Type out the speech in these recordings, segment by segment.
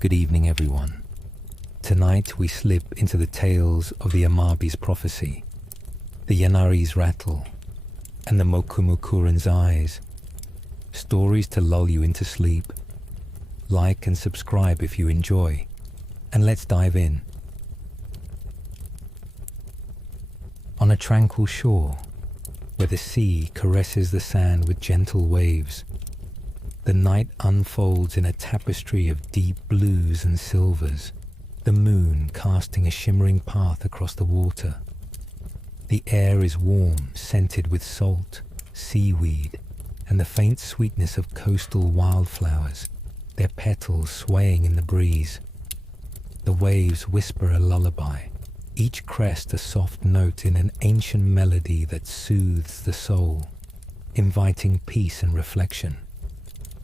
Good evening, everyone. Tonight we slip into the tales of the Amabie's prophecy, the Yanari's rattle, and the Mokumokuren's eyes. Stories to lull you into sleep. Like and subscribe if you enjoy, and let's dive in. On a tranquil shore, where the sea caresses the sand with gentle waves, the night unfolds in a tapestry of deep blues and silvers, the moon casting a shimmering path across the water. The air is warm, scented with salt, seaweed, and the faint sweetness of coastal wildflowers, their petals swaying in the breeze. The waves whisper a lullaby, each crest a soft note in an ancient melody that soothes the soul, inviting peace and reflection.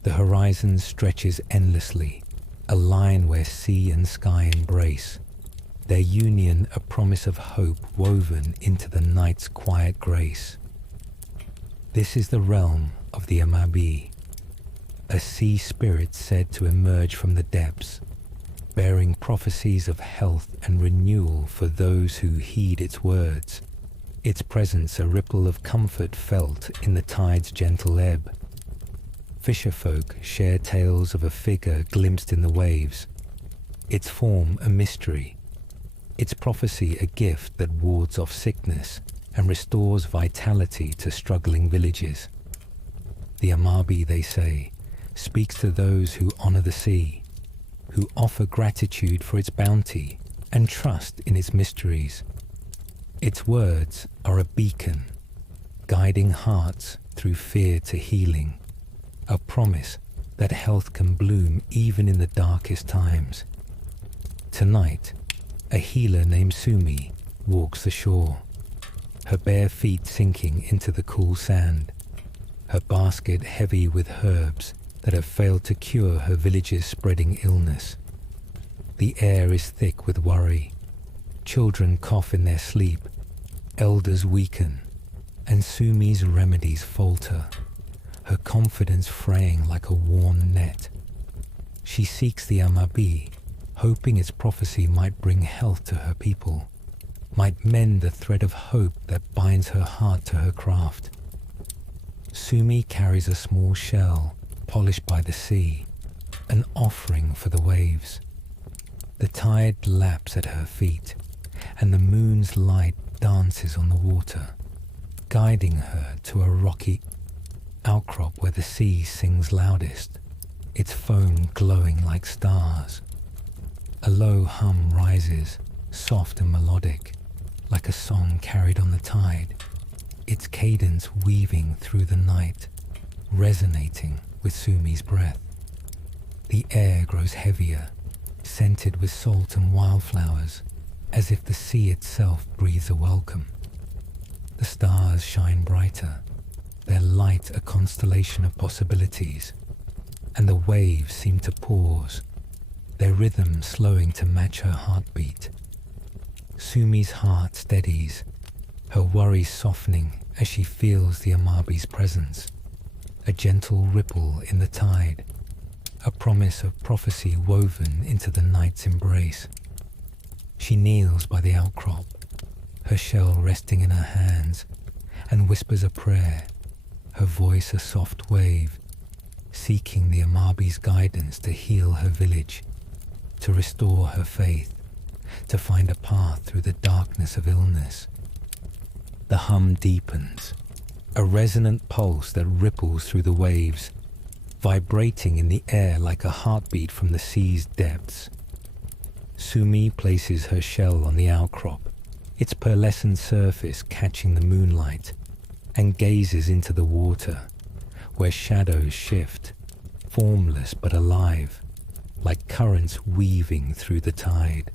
The horizon stretches endlessly, a line where sea and sky embrace, their union a promise of hope woven into the night's quiet grace. This is the realm of the Amabie, a sea spirit said to emerge from the depths, bearing prophecies of health and renewal for those who heed its words, its presence a ripple of comfort felt in the tide's gentle ebb. Fisherfolk share tales of a figure glimpsed in the waves, its form a mystery, its prophecy a gift that wards off sickness and restores vitality to struggling villages. The Amabie, they say, speaks to those who honor the sea, who offer gratitude for its bounty and trust in its mysteries. Its words are a beacon, guiding hearts through fear to healing, a promise that health can bloom even in the darkest times. Tonight, a healer named Sumi walks the shore, her bare feet sinking into the cool sand, her basket heavy with herbs that have failed to cure her village's spreading illness. The air is thick with worry. Children cough in their sleep, elders weaken, and Sumi's remedies falter, her confidence fraying like a worn net. She seeks the Amabie, hoping its prophecy might bring health to her people, might mend the thread of hope that binds her heart to her craft. Sumi carries a small shell, polished by the sea, an offering for the waves. The tide laps at her feet, and the moon's light dances on the water, guiding her to a rocky outcrop where the sea sings loudest, its foam glowing like stars. A low hum rises, soft and melodic, like a song carried on the tide, its cadence weaving through the night, resonating with Sumi's breath. The air grows heavier, scented with salt and wildflowers, as if the sea itself breathes a welcome. The stars shine brighter, their light a constellation of possibilities, and the waves seem to pause, their rhythm slowing to match her heartbeat. Sumi's heart steadies, her worries softening as she feels the Amabie's presence, a gentle ripple in the tide, a promise of prophecy woven into the night's embrace. She kneels by the outcrop, her shell resting in her hands, and whispers a prayer, her voice a soft wave, seeking the Amabie's guidance to heal her village, to restore her faith, to find a path through the darkness of illness. The hum deepens, a resonant pulse that ripples through the waves, vibrating in the air like a heartbeat from the sea's depths. Sumi places her shell on the outcrop, its pearlescent surface catching the moonlight, and gazes into the water, where shadows shift, formless but alive, like currents weaving through the tide.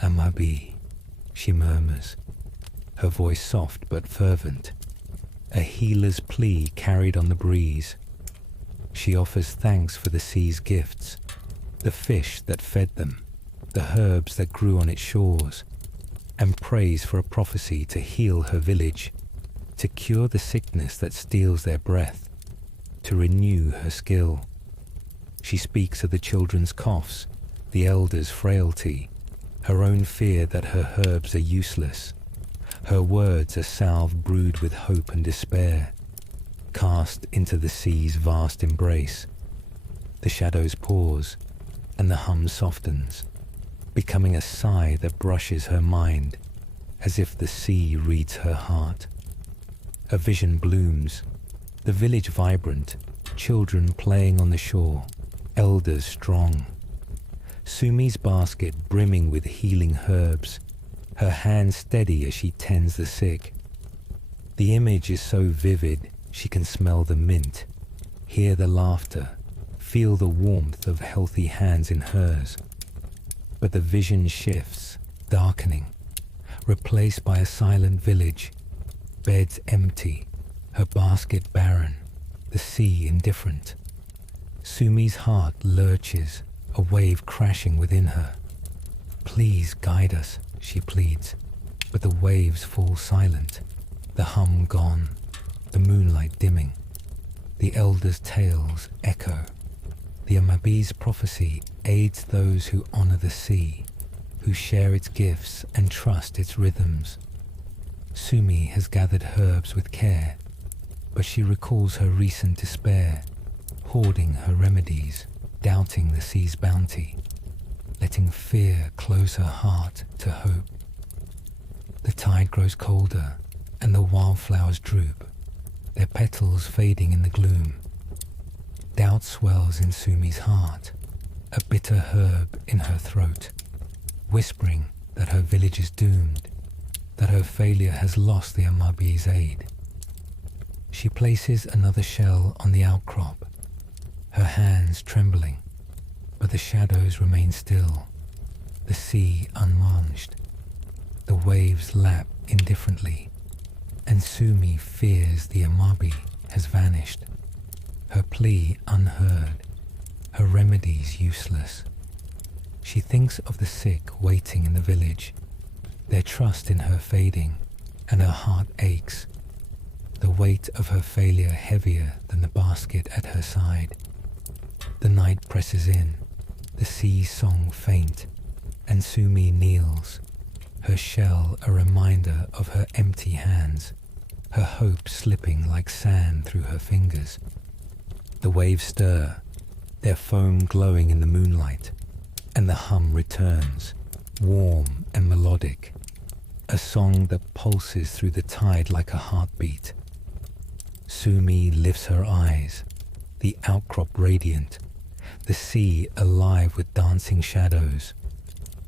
Amabie, she murmurs, her voice soft but fervent, a healer's plea carried on the breeze. She offers thanks for the sea's gifts, the fish that fed them, the herbs that grew on its shores, and prays for a prophecy to heal her village, to cure the sickness that steals their breath, to renew her skill. She speaks of the children's coughs, the elders' frailty, her own fear that her herbs are useless. Her words a salve brewed with hope and despair, cast into the sea's vast embrace. The shadows pause, and the hum softens, becoming a sigh that brushes her mind, as if the sea reads her heart. A vision blooms, the village vibrant, children playing on the shore, elders strong. Sumi's basket brimming with healing herbs, her hand steady as she tends the sick. The image is so vivid, she can smell the mint, hear the laughter, feel the warmth of healthy hands in hers. But the vision shifts, darkening, replaced by a silent village, beds empty, her basket barren, the sea indifferent. Sumi's heart lurches, a wave crashing within her. Please guide us, she pleads, but the waves fall silent, the hum gone, the moonlight dimming. The elders' tales echo. The Amabie's prophecy aids those who honor the sea, who share its gifts and trust its rhythms. Sumi has gathered herbs with care, but she recalls her recent despair, hoarding her remedies, doubting the sea's bounty, letting fear close her heart to hope. The tide grows colder, and the wildflowers droop, their petals fading in the gloom. Doubt swells in Sumi's heart, a bitter herb in her throat, whispering that her village is doomed, that her failure has lost the Amabie's aid. She places another shell on the outcrop, her hands trembling, but the shadows remain still, the sea unlaunched. The waves lap indifferently, and Sumi fears the Amabie has vanished, her plea unheard, her remedies useless. She thinks of the sick waiting in the village, their trust in her fading, and her heart aches, the weight of her failure heavier than the basket at her side. The night presses in, the sea's song faint, and Sumi kneels, her shell a reminder of her empty hands, her hope slipping like sand through her fingers. The waves stir, their foam glowing in the moonlight, and the hum returns, warm and melodic, a song that pulses through the tide like a heartbeat. Sumi lifts her eyes, the outcrop radiant, the sea alive with dancing shadows,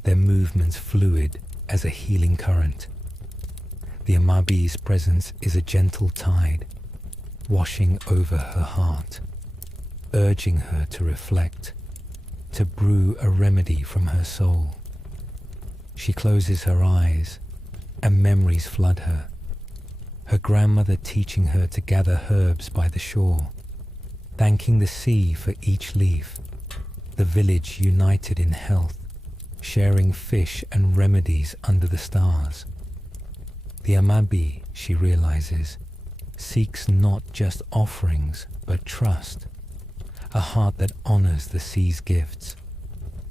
their movements fluid as a healing current. The Amabie's presence is a gentle tide, washing over her heart, urging her to reflect, to brew a remedy from her soul. She closes her eyes, and memories flood her. Her grandmother teaching her to gather herbs by the shore, thanking the sea for each leaf, the village united in health, sharing fish and remedies under the stars. The Amabie, she realizes, seeks not just offerings but trust, a heart that honors the sea's gifts,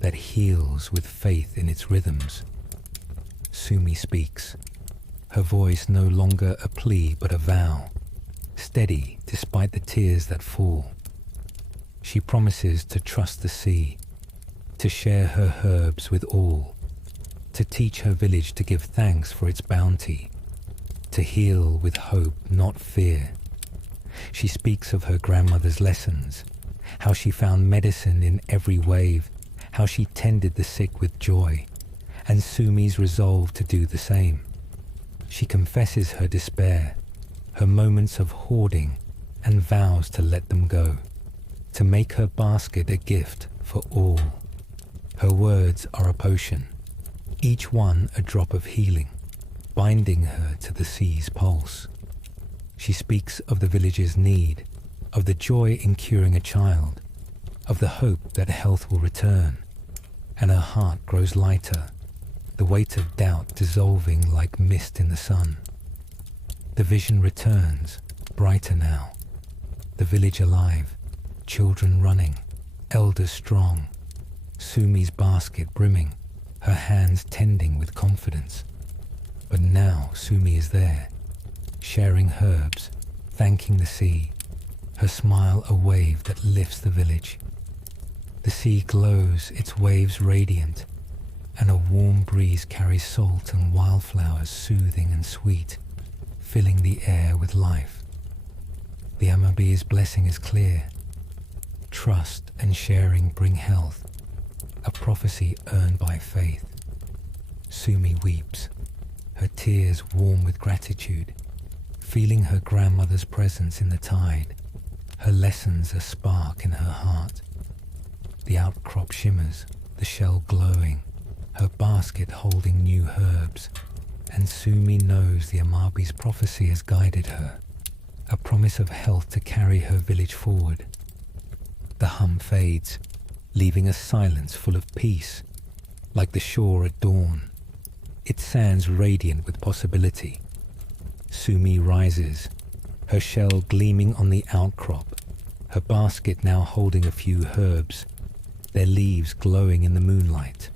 that heals with faith in its rhythms. Sumi speaks, her voice no longer a plea but a vow, steady despite the tears that fall. She promises to trust the sea, to share her herbs with all, to teach her village to give thanks for its bounty, to heal with hope, not fear. She speaks of her grandmother's lessons, how she found medicine in every wave, how she tended the sick with joy, and Sumi's resolve to do the same. She confesses her despair, her moments of hoarding, and vows to let them go, to make her basket a gift for all. Her words are a potion, each one a drop of healing, binding her to the sea's pulse. She speaks of the village's need, of the joy in curing a child, of the hope that health will return, and her heart grows lighter, the weight of doubt dissolving like mist in the sun. The vision returns, brighter now, the village alive, children running, elders strong, Sumi's basket brimming, her hands tending with confidence. But now Sumi is there, sharing herbs, thanking the sea, her smile a wave that lifts the village. The sea glows, its waves radiant, and a warm breeze carries salt and wildflowers soothing and sweet, filling the air with life. The Amabie's blessing is clear. Trust and sharing bring health, a prophecy earned by faith. Sumi weeps, her tears warm with gratitude, feeling her grandmother's presence in the tide, her lessons a spark in her heart. The outcrop shimmers, the shell glowing, her basket holding new herbs, and Sumi knows the Amabie's prophecy has guided her, a promise of health to carry her village forward. The hum fades, leaving a silence full of peace, like the shore at dawn, its sands radiant with possibility. Sumi rises, her shell gleaming on the outcrop, her basket now holding a few herbs, their leaves glowing in the moonlight,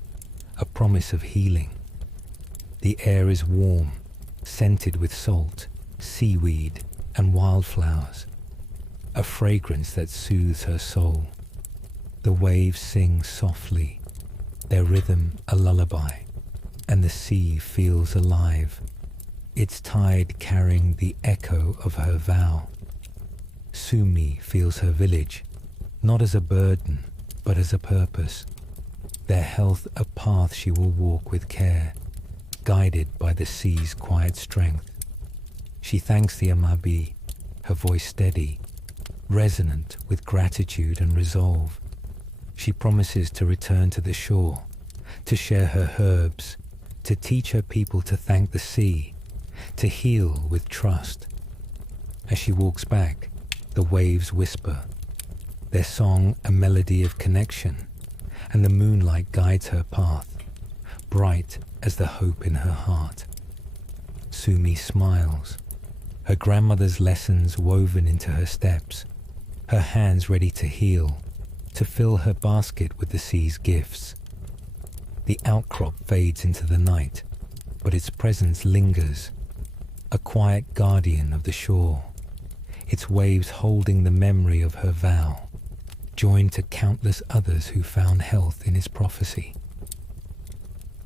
a promise of healing. The air is warm, scented with salt, seaweed, and wildflowers, a fragrance that soothes her soul. The waves sing softly, their rhythm a lullaby, and the sea feels alive, its tide carrying the echo of her vow. Sumi feels her village, not as a burden, but as a purpose, their health a path she will walk with care, guided by the sea's quiet strength. She thanks the Amabie, her voice steady, resonant with gratitude and resolve. She promises to return to the shore, to share her herbs, to teach her people to thank the sea, to heal with trust. As she walks back, the waves whisper, their song a melody of connection, and the moonlight guides her path, bright as the hope in her heart. Sumi smiles, her grandmother's lessons woven into her steps, her hands ready to heal, to fill her basket with the sea's gifts. The outcrop fades into the night, but its presence lingers, a quiet guardian of the shore, its waves holding the memory of her vow, joined to countless others who found health in its prophecy.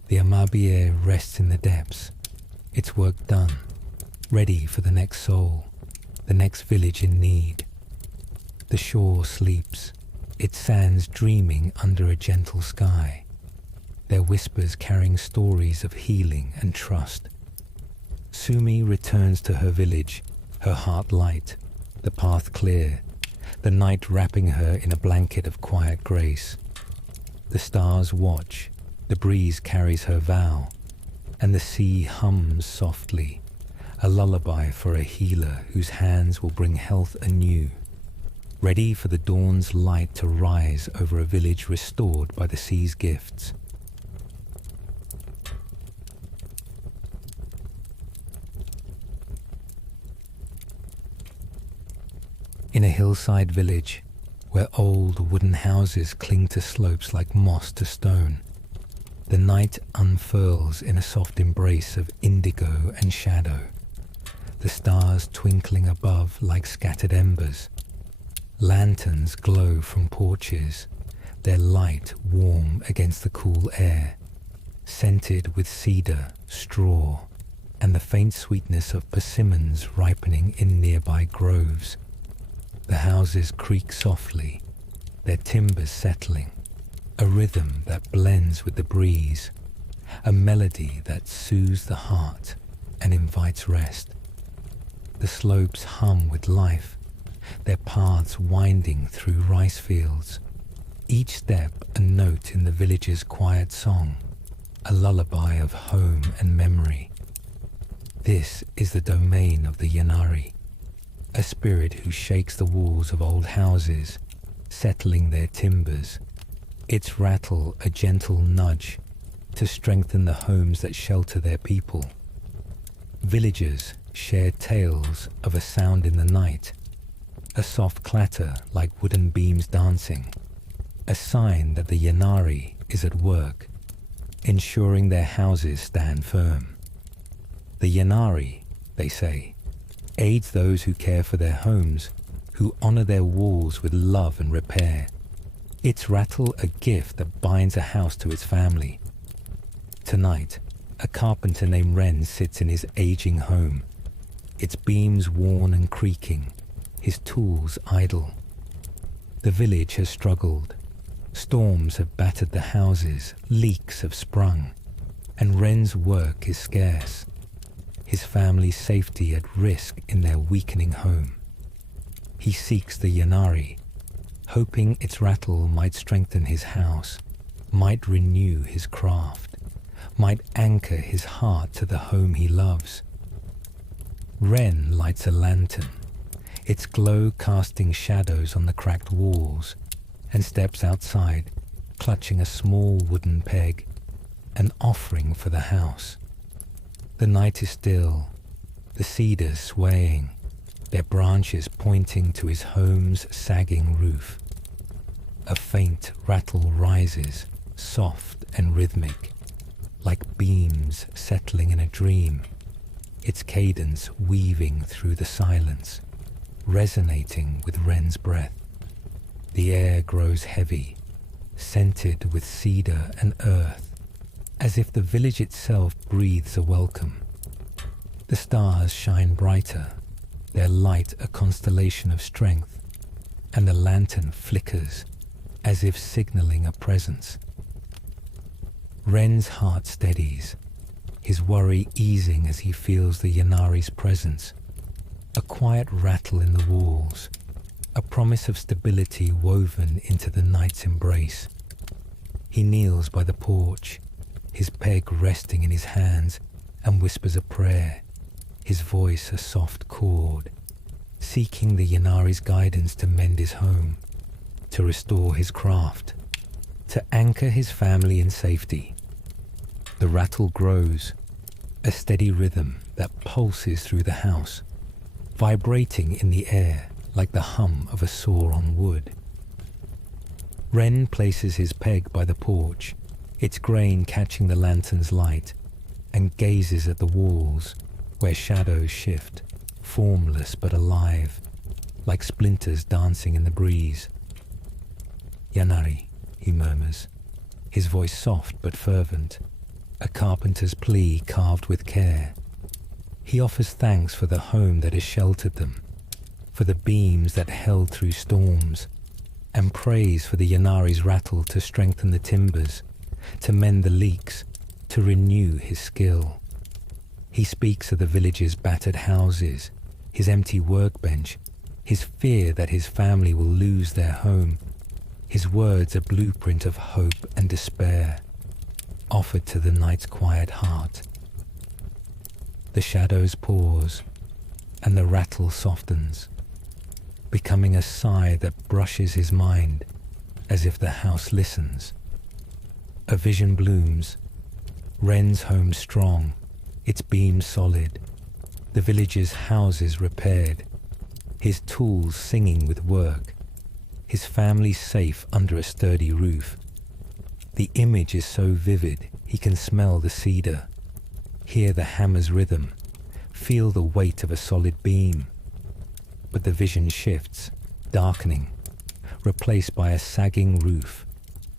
The Amabie rests in the depths, its work done, ready for the next soul, the next village in need. The shore sleeps, its sands dreaming under a gentle sky, their whispers carrying stories of healing and trust. Sumi returns to her village, her heart light, the path clear, the night wrapping her in a blanket of quiet grace. The stars watch, the breeze carries her vow, and the sea hums softly, a lullaby for a healer whose hands will bring health anew, ready for the dawn's light to rise over a village restored by the sea's gifts. In a hillside village, where old wooden houses cling to slopes like moss to stone, the night unfurls in a soft embrace of indigo and shadow, the stars twinkling above like scattered embers. Lanterns glow from porches, their light warm against the cool air, scented with cedar, straw, and the faint sweetness of persimmons ripening in nearby groves. The houses creak softly, their timbers settling, a rhythm that blends with the breeze, a melody that soothes the heart and invites rest. The slopes hum with life, their paths winding through rice fields, each step a note in the village's quiet song, a lullaby of home and memory. This is the domain of the Yanari, a spirit who shakes the walls of old houses, settling their timbers, its rattle a gentle nudge to strengthen the homes that shelter their people. Villagers share tales of a sound in the night, a soft clatter like wooden beams dancing, a sign that the Yanari is at work, ensuring their houses stand firm. The Yanari, they say, aids those who care for their homes, who honor their walls with love and repair. It's Rattle a gift that binds a house to its family. Tonight, a carpenter named Ren sits in his aging home, its beams worn and creaking, his tools idle. The village has struggled. Storms have battered the houses, leaks have sprung, and Ren's work is scarce, his family's safety at risk in their weakening home. He seeks the Yanari, hoping its rattle might strengthen his house, might renew his craft, might anchor his heart to the home he loves. Ren lights a lantern, its glow casting shadows on the cracked walls, and steps outside, clutching a small wooden peg, an offering for the house. The night is still, the cedars swaying, their branches pointing to his home's sagging roof. A faint rattle rises, soft and rhythmic, like beams settling in a dream, its cadence weaving through the silence, resonating with Ren's breath. The air grows heavy, scented with cedar and earth, as if the village itself breathes a welcome. The stars shine brighter, their light a constellation of strength, and the lantern flickers as if signaling a presence. Ren's heart steadies, his worry easing as he feels the Yanari's presence. A quiet rattle in the walls, a promise of stability woven into the night's embrace. He kneels by the porch, his peg resting in his hands, and whispers a prayer, his voice a soft chord, seeking the Yanari's guidance to mend his home, to restore his craft, to anchor his family in safety. The rattle grows, a steady rhythm that pulses through the house, vibrating in the air like the hum of a saw on wood. Ren places his peg by the porch, its grain catching the lantern's light, and gazes at the walls where shadows shift, formless but alive, like splinters dancing in the breeze. "Yanari," he murmurs, his voice soft but fervent, a carpenter's plea carved with care. He offers thanks for the home that has sheltered them, for the beams that held through storms, and praise for the Yanari's rattle to strengthen the timbers, to mend the leaks, to renew his skill. He speaks of the village's battered houses, his empty workbench, his fear that his family will lose their home, his words a blueprint of hope and despair, offered to the night's quiet heart. The shadows pause, and the rattle softens, becoming a sigh that brushes his mind as if the house listens. A vision blooms, Ren's home strong, its beams solid, the village's houses repaired, his tools singing with work, his family safe under a sturdy roof. The image is so vivid he can smell the cedar, hear the hammer's rhythm, feel the weight of a solid beam. But the vision shifts, darkening, replaced by a sagging roof,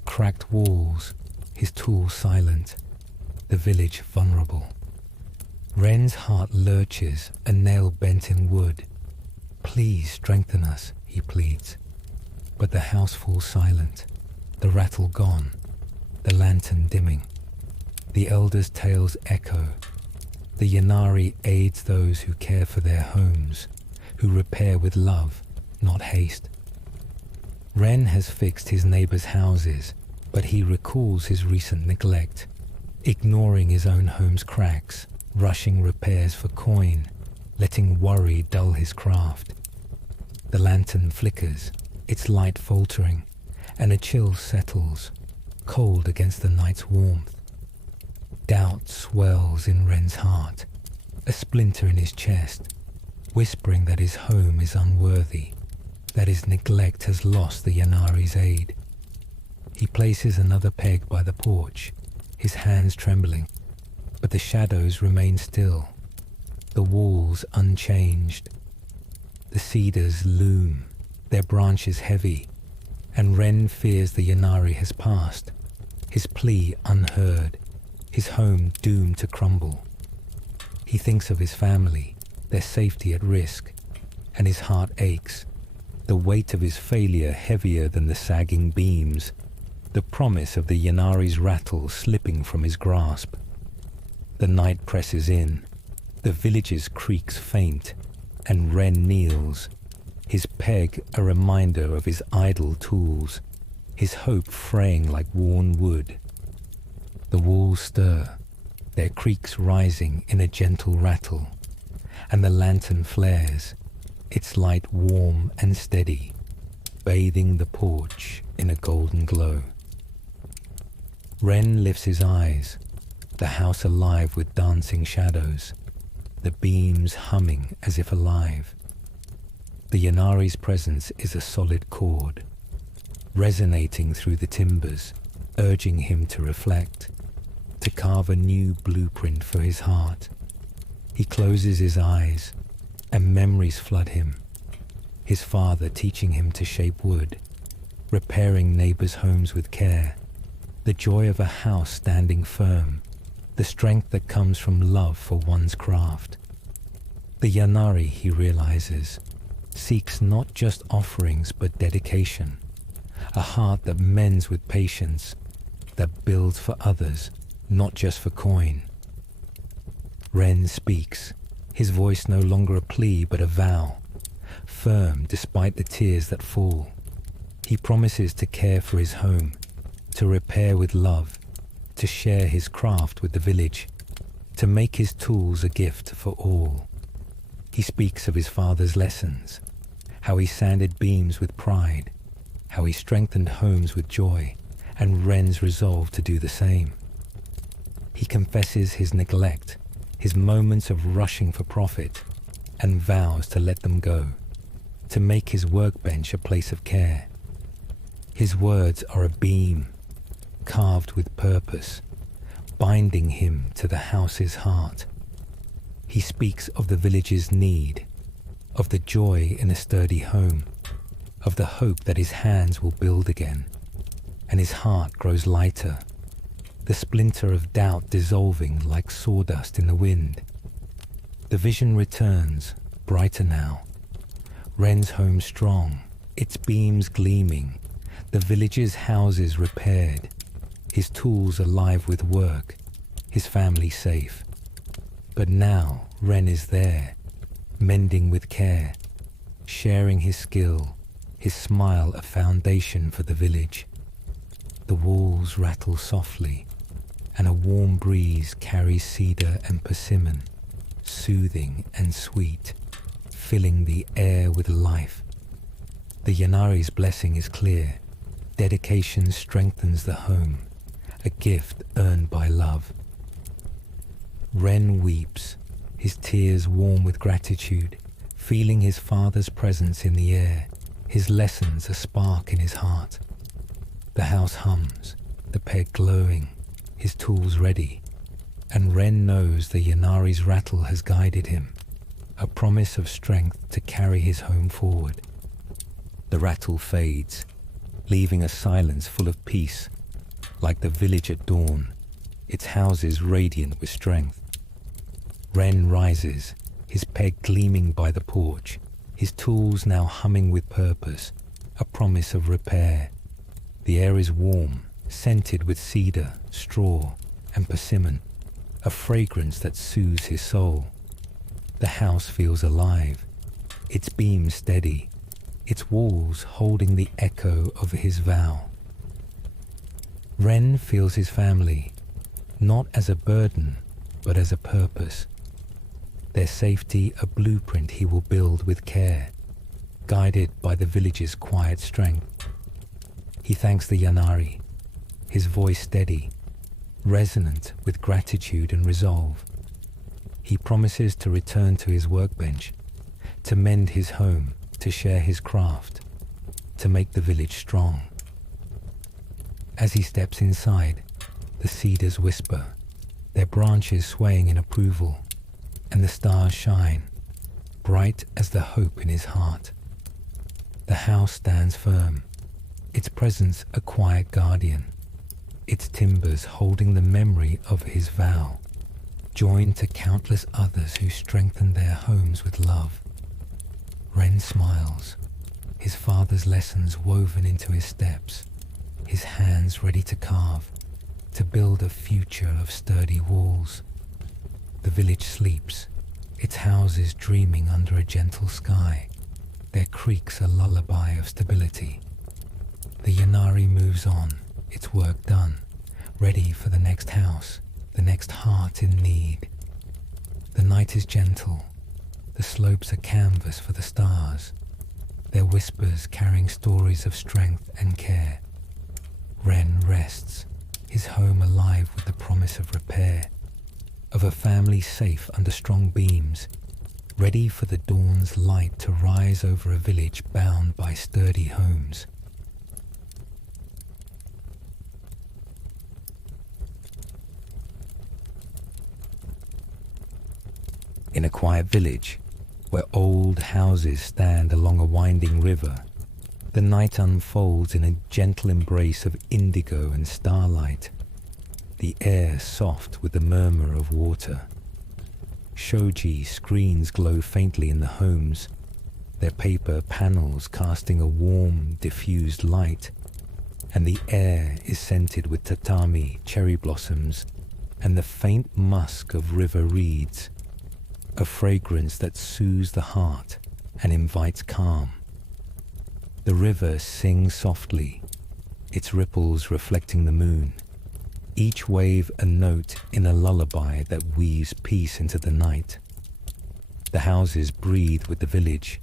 cracked walls, his tools silent, the village vulnerable. Ren's heart lurches, a nail bent in wood. "Please strengthen us," he pleads. But the house falls silent, the rattle gone, the lantern dimming. The elders' tales echo. The Yanari aids those who care for their homes, who repair with love, not haste. Ren has fixed his neighbors' houses, but he recalls his recent neglect, ignoring his own home's cracks, rushing repairs for coin, letting worry dull his craft. The lantern flickers, its light faltering, and a chill settles, cold against the night's warmth. Doubt swells in Ren's heart, a splinter in his chest, whispering that his home is unworthy, that his neglect has lost the Yanari's aid. He places another peg by the porch, his hands trembling, but the shadows remain still, the walls unchanged. The cedars loom, their branches heavy, and Ren fears the Yanari has passed, his plea unheard, his home doomed to crumble. He thinks of his family, their safety at risk, and his heart aches, the weight of his failure heavier than the sagging beams, the promise of the Yanari's rattle slipping from his grasp. The night presses in, the village's creaks faint, and Ren kneels, his peg a reminder of his idle tools, his hope fraying like worn wood. The walls stir, their creaks rising in a gentle rattle, and the lantern flares, its light warm and steady, bathing the porch in a golden glow. Ren lifts his eyes, the house alive with dancing shadows, the beams humming as if alive. The Yanari's presence is a solid chord, resonating through the timbers, urging him to reflect, to carve a new blueprint for his heart. He closes his eyes, and memories flood him. His father teaching him to shape wood, repairing neighbors' homes with care, the joy of a house standing firm, the strength that comes from love for one's craft. The Yanari, he realizes, seeks not just offerings but dedication, a heart that mends with patience, that builds for others, not just for coin. Ren speaks, his voice no longer a plea but a vow, firm despite the tears that fall. He promises to care for his home, to repair with love, to share his craft with the village, to make his tools a gift for all. He speaks of his father's lessons, how he sanded beams with pride, how he strengthened homes with joy, and Ren's resolve to do the same. He confesses his neglect, his moments of rushing for profit, and vows to let them go, to make his workbench a place of care. His words are a beam, carved with purpose, binding him to the house's heart. He speaks of the village's need, of the joy in a sturdy home, of the hope that his hands will build again, and his heart grows lighter, the splinter of doubt dissolving like sawdust in the wind. The vision returns, brighter now. Ren's home strong, its beams gleaming, the village's houses repaired, his tools alive with work, his family safe. But now Ren is there, mending with care, sharing his skill, his smile a foundation for the village. The walls rattle softly, and a warm breeze carries cedar and persimmon, soothing and sweet, filling the air with life. The Yanari's blessing is clear. Dedication strengthens the home, a gift earned by love. Ren weeps, his tears warm with gratitude, feeling his father's presence in the air, his lessons a spark in his heart. The house hums, the peg glowing, his tools ready, and Ren knows the Yanari's rattle has guided him, a promise of strength to carry his home forward. The rattle fades, leaving a silence full of peace, like the village at dawn, its houses radiant with strength. Ren rises, his peg gleaming by the porch, his tools now humming with purpose, a promise of repair. The air is warm, scented with cedar, straw, and persimmon, a fragrance that soothes his soul. The house feels alive, its beams steady, its walls holding the echo of his vow. Ren feels his family, not as a burden, but as a purpose. Their safety a blueprint he will build with care, guided by the village's quiet strength. He thanks the Yanari, his voice steady, resonant with gratitude and resolve. He promises to return to his workbench, to mend his home, to share his craft, to make the village strong. As he steps inside, the cedars whisper, their branches swaying in approval, and the stars shine, bright as the hope in his heart. The house stands firm, its presence a quiet guardian, its timbers holding the memory of his vow, joined to countless others who strengthened their homes with love. Ren smiles, his father's lessons woven into his steps, his hands ready to carve, to build a future of sturdy walls. The village sleeps, its houses dreaming under a gentle sky, their creaks a lullaby of stability. The Yanari moves on, its work done, ready for the next house, the next heart in need. The night is gentle, the slopes a canvas for the stars, their whispers carrying stories of strength and care. Ren rests, his home alive with the promise of repair, of a family safe under strong beams, ready for the dawn's light to rise over a village bound by sturdy homes. In a quiet village, where old houses stand along a winding river, the night unfolds in a gentle embrace of indigo and starlight, the air soft with the murmur of water. Shoji screens glow faintly in the homes, their paper panels casting a warm, diffused light, and the air is scented with tatami, cherry blossoms, and the faint musk of river reeds, a fragrance that soothes the heart and invites calm. The river sings softly, its ripples reflecting the moon, each wave a note in a lullaby that weaves peace into the night. The houses breathe with the village,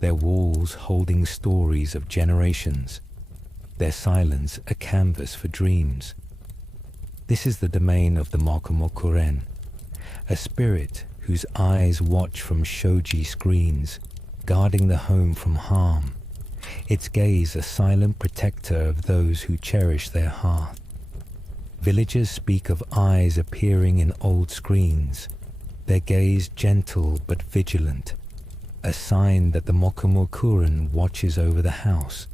their walls holding stories of generations, their silence a canvas for dreams. This is the domain of the Mokumokuren, a spirit whose eyes watch from shoji screens, guarding the home from harm, its gaze a silent protector of those who cherish their hearth. Villagers speak of eyes appearing in old screens, their gaze gentle but vigilant, a sign that the Mokumokuren watches over the house,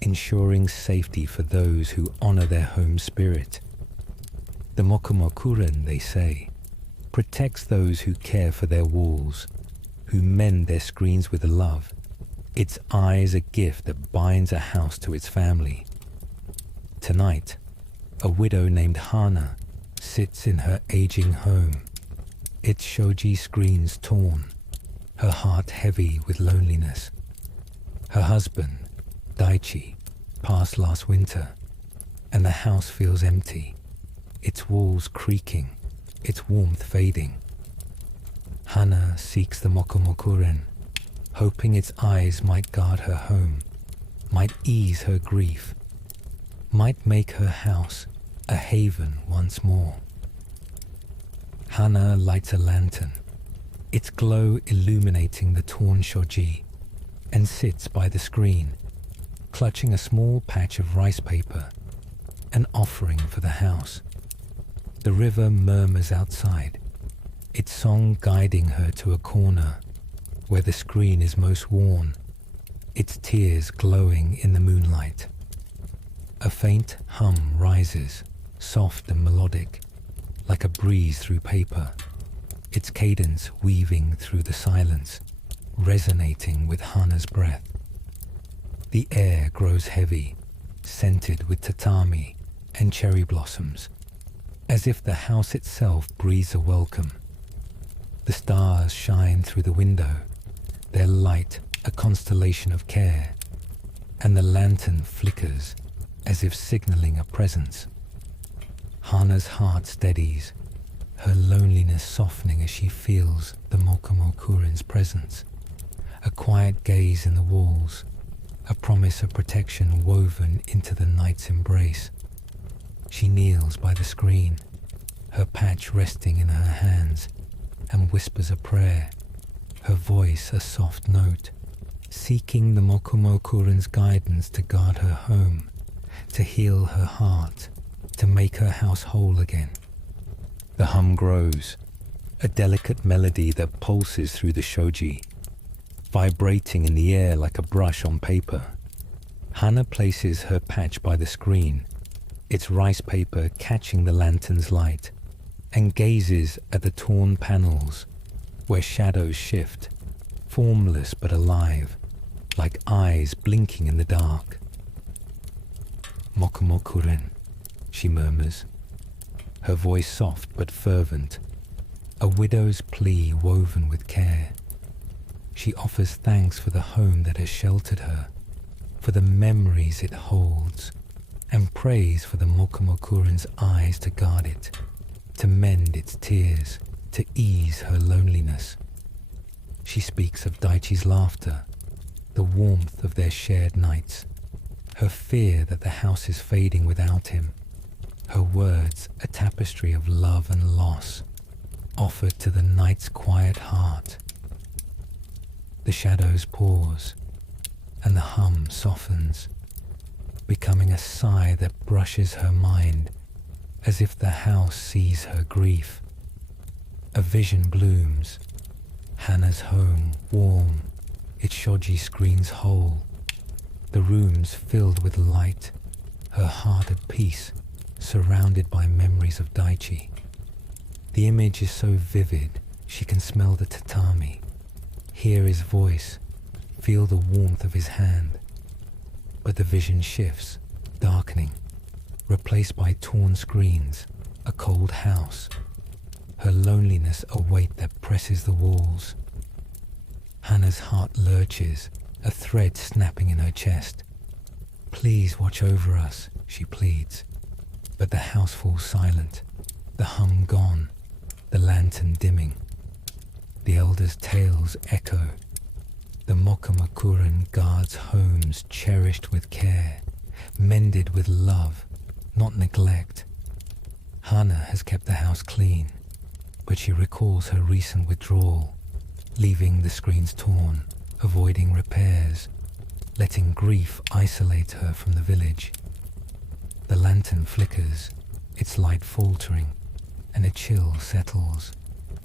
ensuring safety for those who honor their home spirit. The Mokumokuren, they say, protects those who care for their walls, who mend their screens with love, its eyes a gift that binds a house to its family. Tonight, a widow named Hana sits in her aging home, its shoji screens torn, her heart heavy with loneliness. Her husband, Daichi, passed last winter, and the house feels empty, its walls creaking, its warmth fading. Hana seeks the Mokumokuren, hoping its eyes might guard her home, might ease her grief, might make her house a haven once more. Hana lights a lantern, its glow illuminating the torn shoji, and sits by the screen, clutching a small patch of rice paper, an offering for the house. The river murmurs outside, its song guiding her to a corner where the screen is most worn, its tears glowing in the moonlight. A faint hum rises, soft and melodic, like a breeze through paper, its cadence weaving through the silence, resonating with Hana's breath. The air grows heavy, scented with tatami and cherry blossoms, as if the house itself breathes a welcome. The stars shine through the window, their light a constellation of care, and the lantern flickers as if signaling a presence. Hana's heart steadies, her loneliness softening as she feels the Mokumokuren's presence, a quiet gaze in the walls, a promise of protection woven into the night's embrace. She kneels by the screen, her patch resting in her hands, and whispers a prayer, her voice a soft note, seeking the Mokumokuren's guidance to guard her home, to heal her heart, to make her house whole again. The hum grows, a delicate melody that pulses through the shoji, vibrating in the air like a brush on paper. Hana places her patch by the screen, its rice paper catching the lantern's light, and gazes at the torn panels where shadows shift, formless but alive, like eyes blinking in the dark. Mokumokuren, she murmurs, her voice soft but fervent, a widow's plea woven with care. She offers thanks for the home that has sheltered her, for the memories it holds, and prays for the Mokumokuren's eyes to guard it, to mend its tears, to ease her loneliness. She speaks of Daichi's laughter, the warmth of their shared nights, her fear that the house is fading without him, her words a tapestry of love and loss, offered to the night's quiet heart. The shadows pause, and the hum softens, becoming a sigh that brushes her mind, as if the house sees her grief. A vision blooms, Hana's home warm, its shoji screens whole, the rooms filled with light, her heart at peace, surrounded by memories of Daichi. The image is so vivid, she can smell the tatami, hear his voice, feel the warmth of his hand. But the vision shifts, darkening, replaced by torn screens, a cold house, her loneliness a weight that presses the walls. Hana's heart lurches, a thread snapping in her chest. Please watch over us, she pleads. But the house falls silent, the hum gone, the lantern dimming. The elders' tales echo. The Mokumokuren guards homes cherished with care, mended with love, not neglect. Hana has kept the house clean, but she recalls her recent withdrawal, leaving the screens torn, avoiding repairs, letting grief isolate her from the village. The lantern flickers, its light faltering, and a chill settles,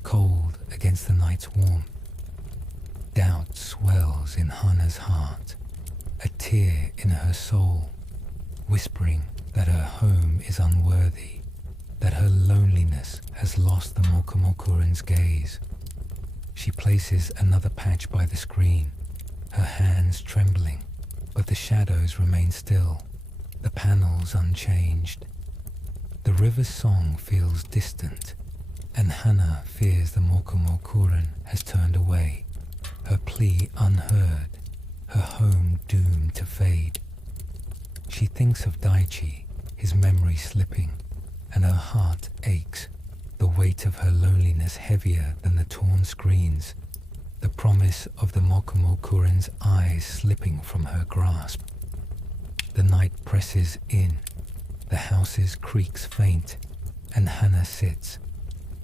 cold against the night's warmth. Doubt swells in Hana's heart, a tear in her soul, whispering that her home is unworthy, that her loneliness has lost the Mokumokuren's gaze. She places another patch by the screen, her hands trembling, but the shadows remain still, the panels unchanged. The river's song feels distant, and Hana fears the Mokumokuren has turned away, her plea unheard, her home doomed to fade. She thinks of Daichi, his memory slipping, and her heart aches, the weight of her loneliness heavier than the torn screens, the promise of the Mokumokuren's eyes slipping from her grasp. The night presses in, the house's creaks faint, and Hana sits,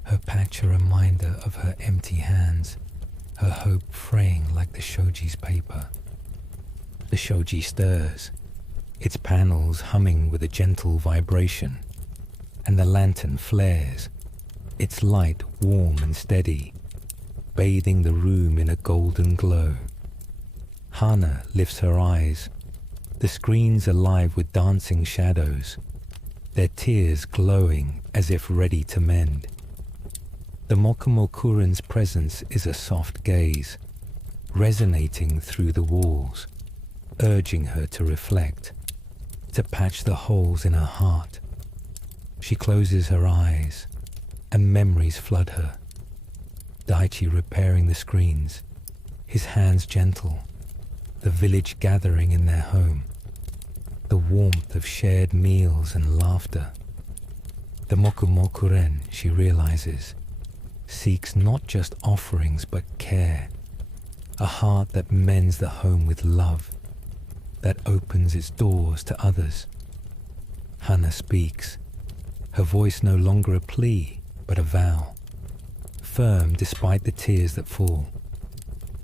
her patch a reminder of her empty hands, her hope fraying like the shoji's paper. The shoji stirs, its panels humming with a gentle vibration, and the lantern flares, its light warm and steady, bathing the room in a golden glow. Hana lifts her eyes, the screens alive with dancing shadows, their tears glowing as if ready to mend. The Mokumokuren's presence is a soft gaze, resonating through the walls, urging her to reflect, to patch the holes in her heart. She closes her eyes, and memories flood her. Daichi repairing the screens, his hands gentle, the village gathering in their home, the warmth of shared meals and laughter. The Mokumokuren, she realizes, seeks not just offerings but care, a heart that mends the home with love, that opens its doors to others. Hana speaks, her voice no longer a plea but a vow, firm despite the tears that fall.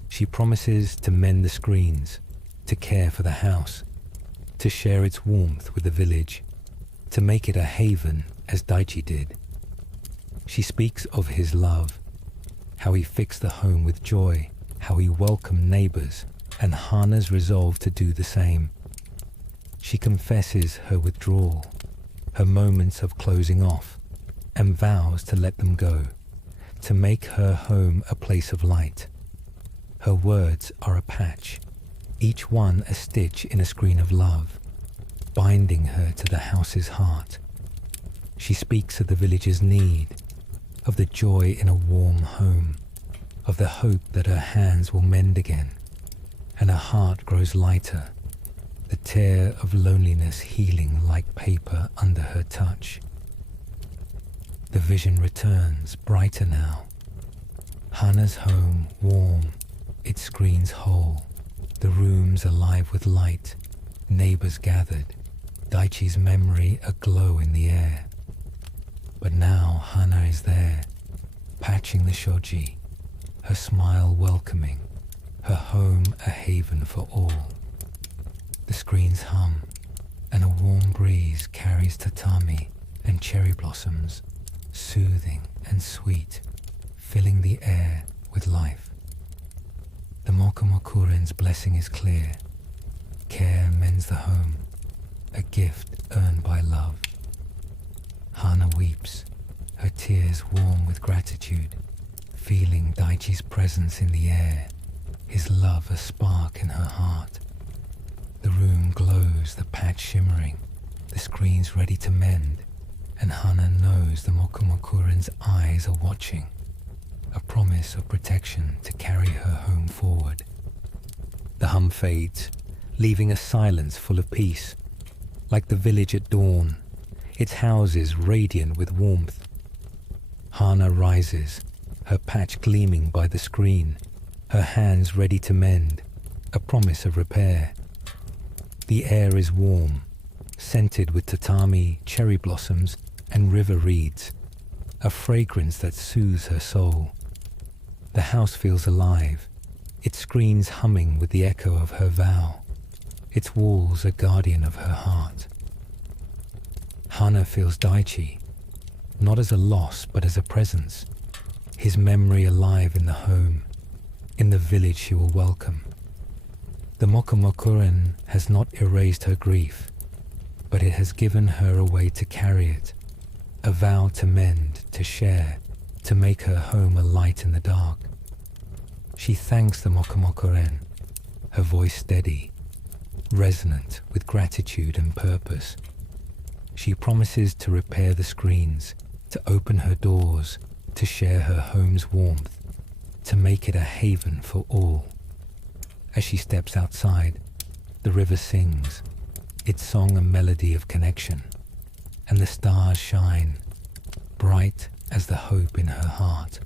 She promises to mend the screens, to care for the house, to share its warmth with the village, to make it a haven as Daichi did. She speaks of his love, how he fixed the home with joy, how he welcomed neighbors, and Hana's resolve to do the same. She confesses her withdrawal, her moments of closing off, and vows to let them go, to make her home a place of light. Her words are a patch, each one a stitch in a screen of love, binding her to the house's heart. She speaks of the village's need, of the joy in a warm home, of the hope that her hands will mend again, and her heart grows lighter, the tear of loneliness healing like paper under her touch. The vision returns, brighter now. Hana's home warm, its screens whole, the rooms alive with light, neighbors gathered, Daichi's memory aglow in the air. But now Hana is there, patching the shoji, her smile welcoming, her home a haven for all. The screens hum, and a warm breeze carries tatami and cherry blossoms, soothing and sweet, filling the air with life. The Mokumokuren's blessing is clear. Care mends the home, a gift earned by love. Hana weeps, her tears warm with gratitude, feeling Daichi's presence in the air, his love a spark in her heart. The room glows, the patch shimmering, the screens ready to mend, and Hana knows the Mokumokuren's eyes are watching, a promise of protection to carry her home forward. The hum fades, leaving a silence full of peace, like the village at dawn, its houses radiant with warmth. Hana rises, her patch gleaming by the screen, her hands ready to mend, a promise of repair. The air is warm, scented with tatami, cherry blossoms, and river reeds, a fragrance that soothes her soul. The house feels alive, its screens humming with the echo of her vow, its walls a guardian of her heart. Hana feels Daichi, not as a loss but as a presence, his memory alive in the home, in the village she will welcome. The Mokumokuren has not erased her grief, but it has given her a way to carry it, a vow to mend, to share, to make her home a light in the dark. She thanks the Mokumokuren, her voice steady, resonant with gratitude and purpose. She promises to repair the screens, to open her doors, to share her home's warmth, to make it a haven for all. As she steps outside, the river sings, its song a melody of connection, and the stars shine, bright as the hope in her heart.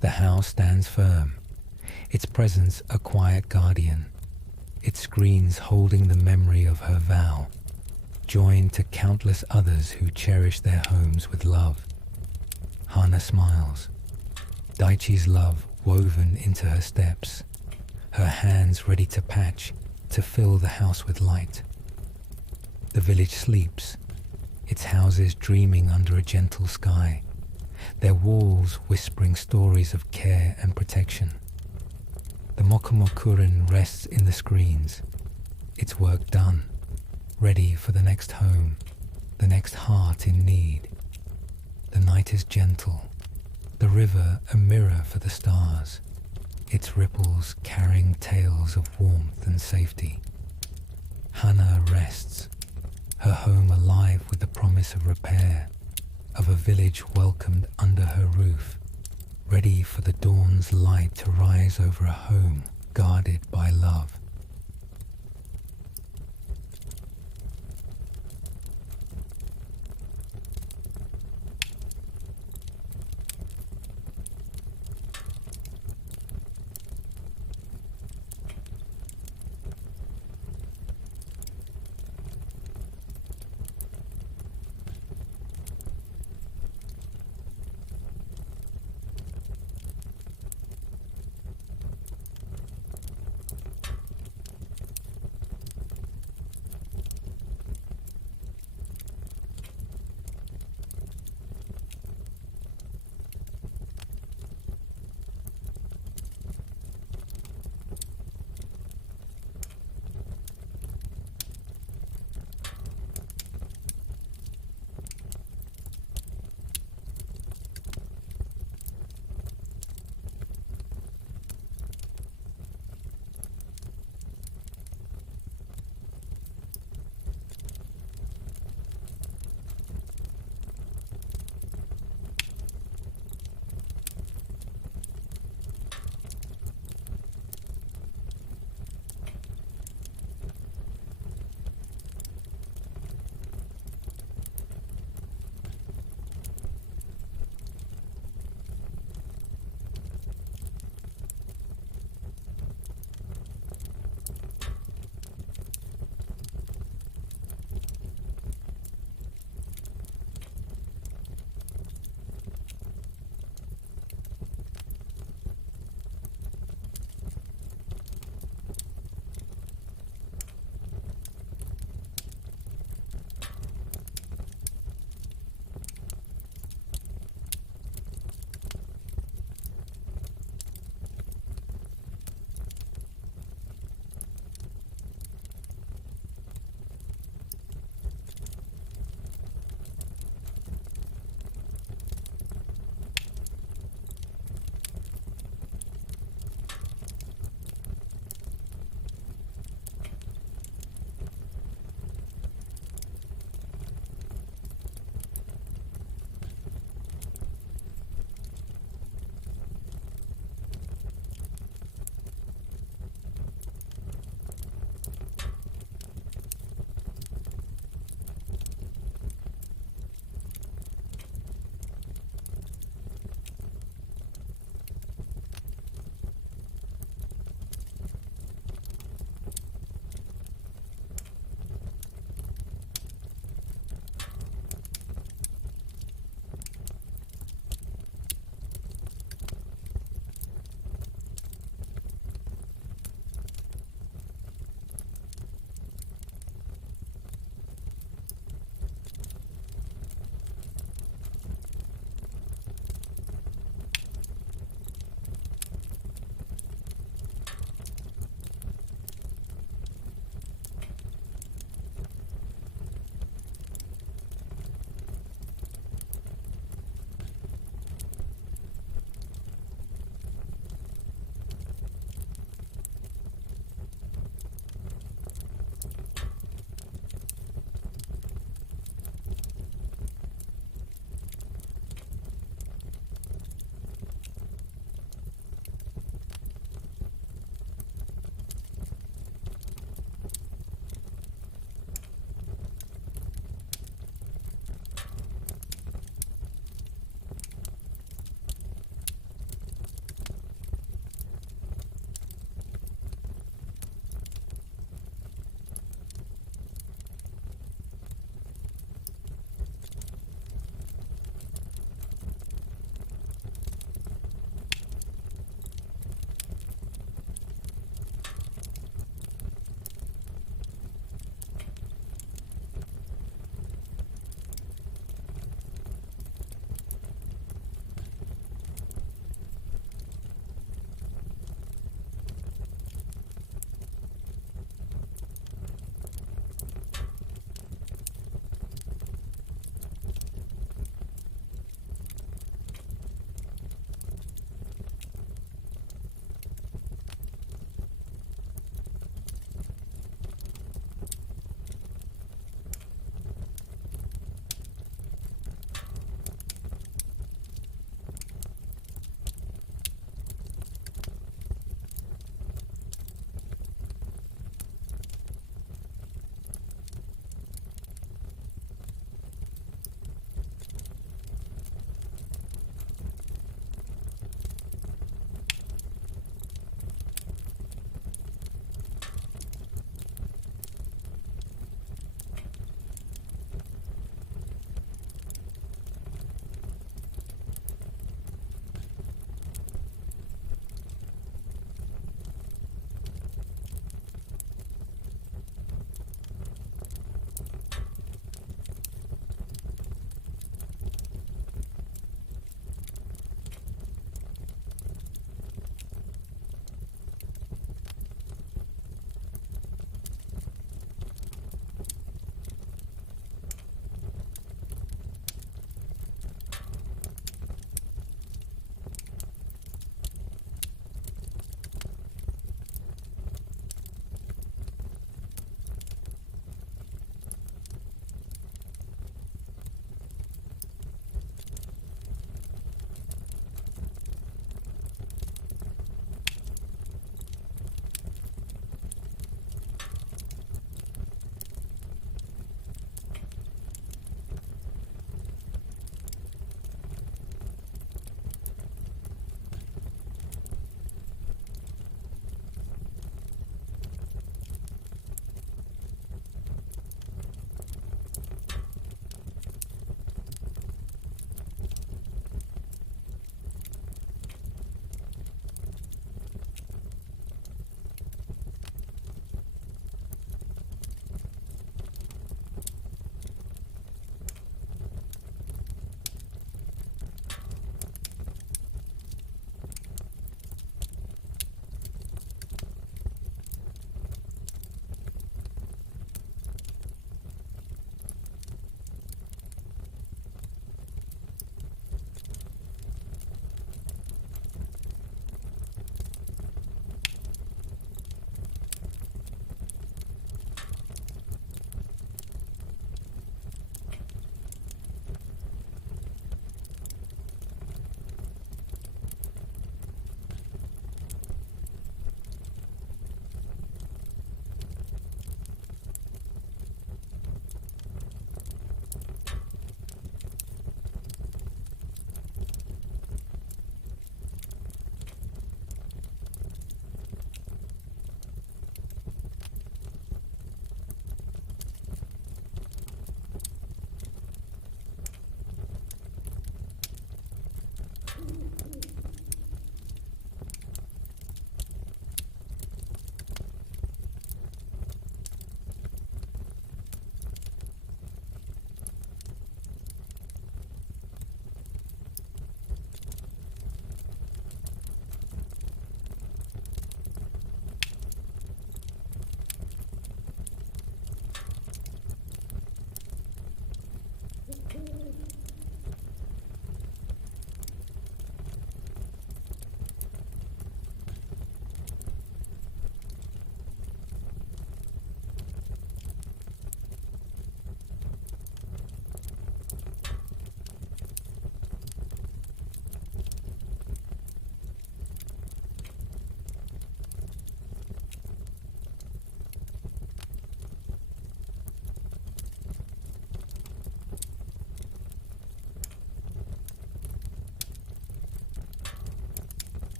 The house stands firm, its presence a quiet guardian, its screens holding the memory of her vow, joined to countless others who cherish their homes with love. Hana smiles, Daichi's love woven into her steps, her hands ready to patch, to fill the house with light. The village sleeps, its houses dreaming under a gentle sky, their walls whispering stories of care and protection. The Mokumokuren rests in the screens, its work done, ready for the next home, the next heart in need. The night is gentle, the river a mirror for the stars, its ripples carrying tales of warmth and safety. Hana rests, her home alive with the promise of repair, of a village welcomed under her roof, ready for the dawn's light to rise over a home guarded by love.